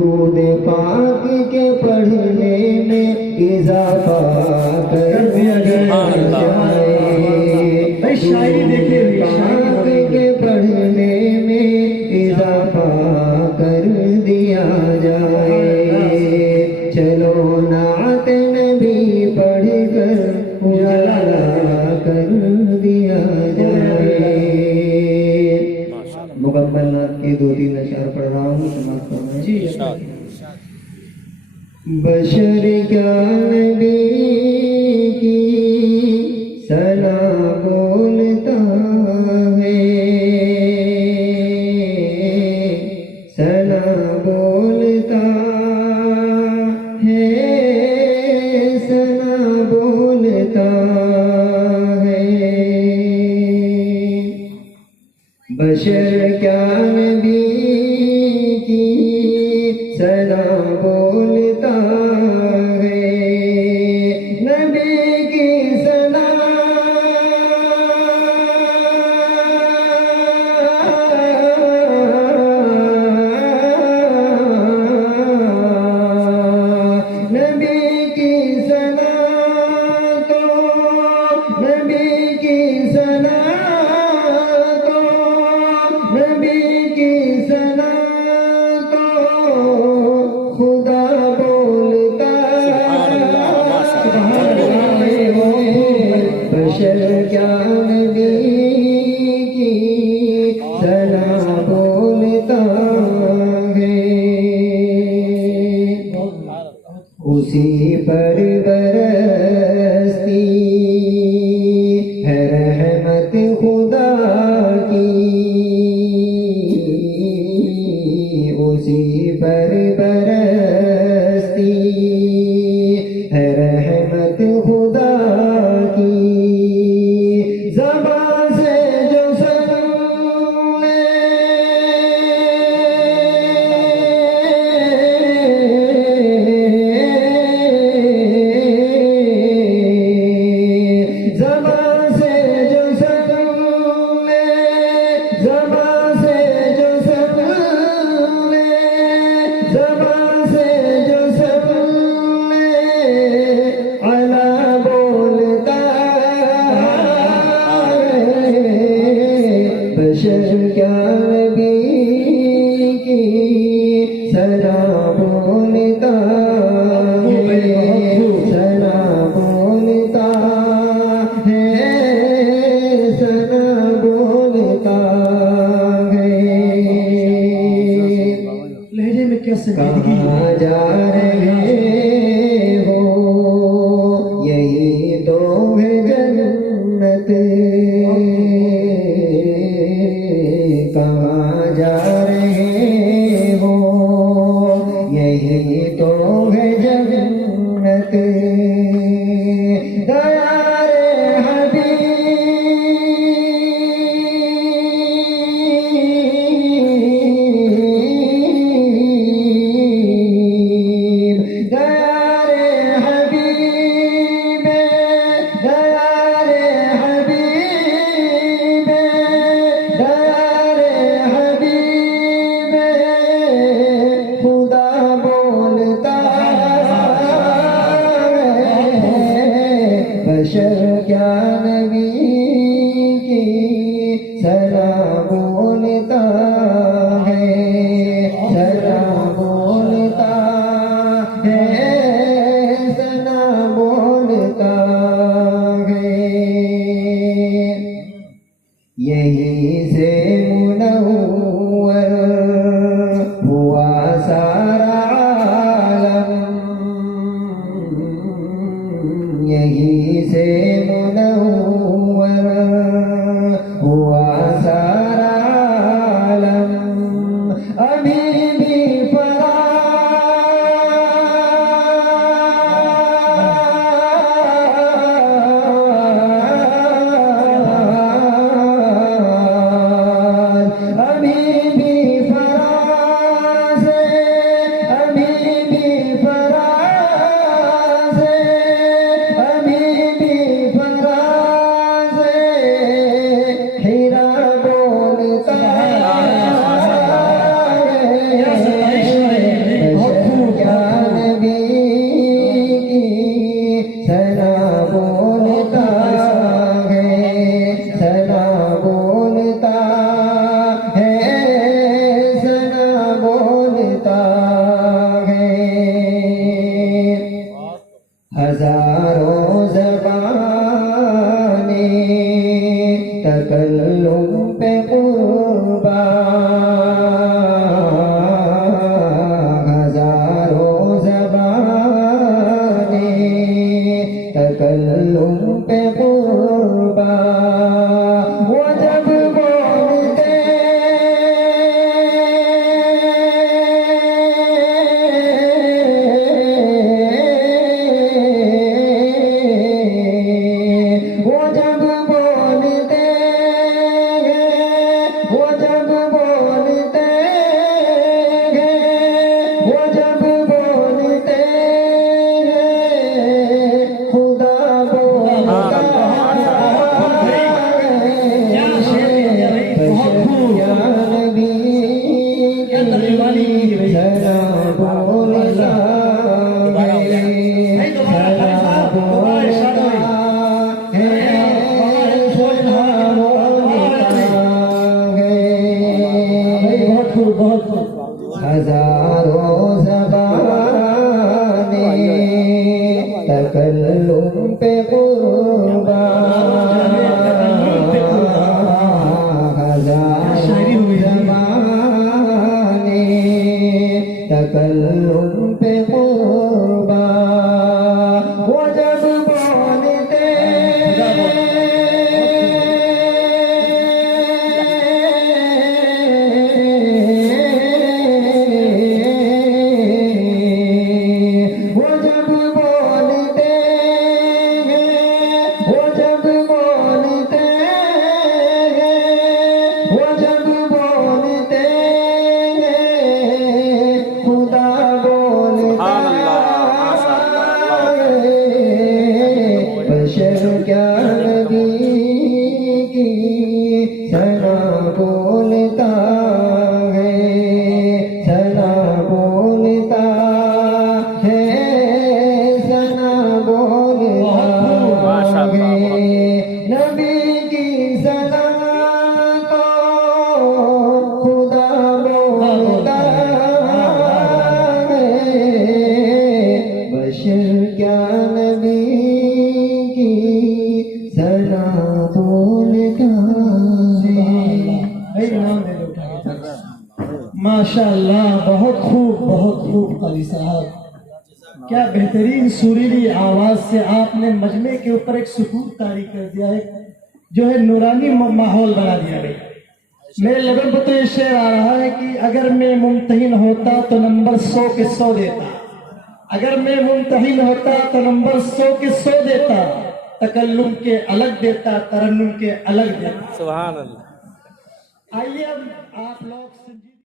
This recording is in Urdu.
درود پاک کے پڑھنے میں اضافہ کر دیا جائے، شاعری دیکھیے، پاک کے پڑھنے میں اضافہ کر دیا جائے، چلو نعت نبی پڑھ کر اجالا کر دیا جائے۔ مکمل نعت کے 2-3 اشعار پڑھ رہا ہوں، سماعت فرمائیں۔ بشر کیا نبی کی ثنا بولتا ہے، ثنا بولتا ہے، ثنا بولتا ہے، بشر کیا نبی کی ثنا بولتا ہے، نبی کی ثنا نبی کی ثنا تو نبی کی ثنا تو نبی کی ثنا تو خدا بولتا ہے، بشر کیا نبی کی ثنا بولتا ہے، اسی پر برستی ہے رحمت خدا کی، اسی پر برستی ہے رحمت خدا کی، زبان سے جو سنے زبان سے جو سنے زبان سے جو سنے زبان سے جو سنے علا بولتا ہے، بشر کیا نبی کی ثنا بولتا ہے، ثنا بولتا ہے، ثنا بولتا ہے، لہجے میں کیا سنجیدگی ہے۔ کہاں جا رہے ہو یہی تو ہے جنت، کہاں جا رہے ہو یہی تو ہے جنت، دیار حبیب، دیار حبیب، دیار حبیب، دیار حبیب، خدا بولتا ہے، ہزاروں زبانیں تکلم پہ قربان، ہزاروں زبانیں تکلم پہ قربان، وہ جب بولتے وہ جب بولتے وہ جب بولتے وہ جب بولتے خدا بولتا یا نبی ذرا بولتا ہزاروں زبانیں تکلم پہ قربان، ہزاروں زبانیں تکلم پہ قربان، وہ جب بولتے وہ جب بولتے وہ جب بولتے وہ جب بولتے خدا بولتا بشر کیا نبی کی ثنا بولتا ہے، ثنا بولتا ہے، ثنا بولتا ہے، نبی کی ثنا کو خدا بولتا ہے، بشر کیا نبی کی ثنا بولتا ہے۔ ماشاء اللہ، بہت خوب قاری صاحب، کیا بہترین سریلی آواز سے آپ نے مجمع کے اوپر ایک سکون طاری کر دیا ہے، جو ہے نورانی ماحول بنا دیا ہے۔ میرے لبن پر تو یہ شعر آ رہا ہے کہ اگر میں ممتحن ہوتا تو نمبر 100 کے 100 دیتا، اگر میں ممتحن ہوتا تو نمبر 100 کے 100 دیتا، تکلم کے الگ دیتا، ترنم کے الگ دیتا۔ سبحان اللہ۔ آئیے اب آپ لوگ سنجیے۔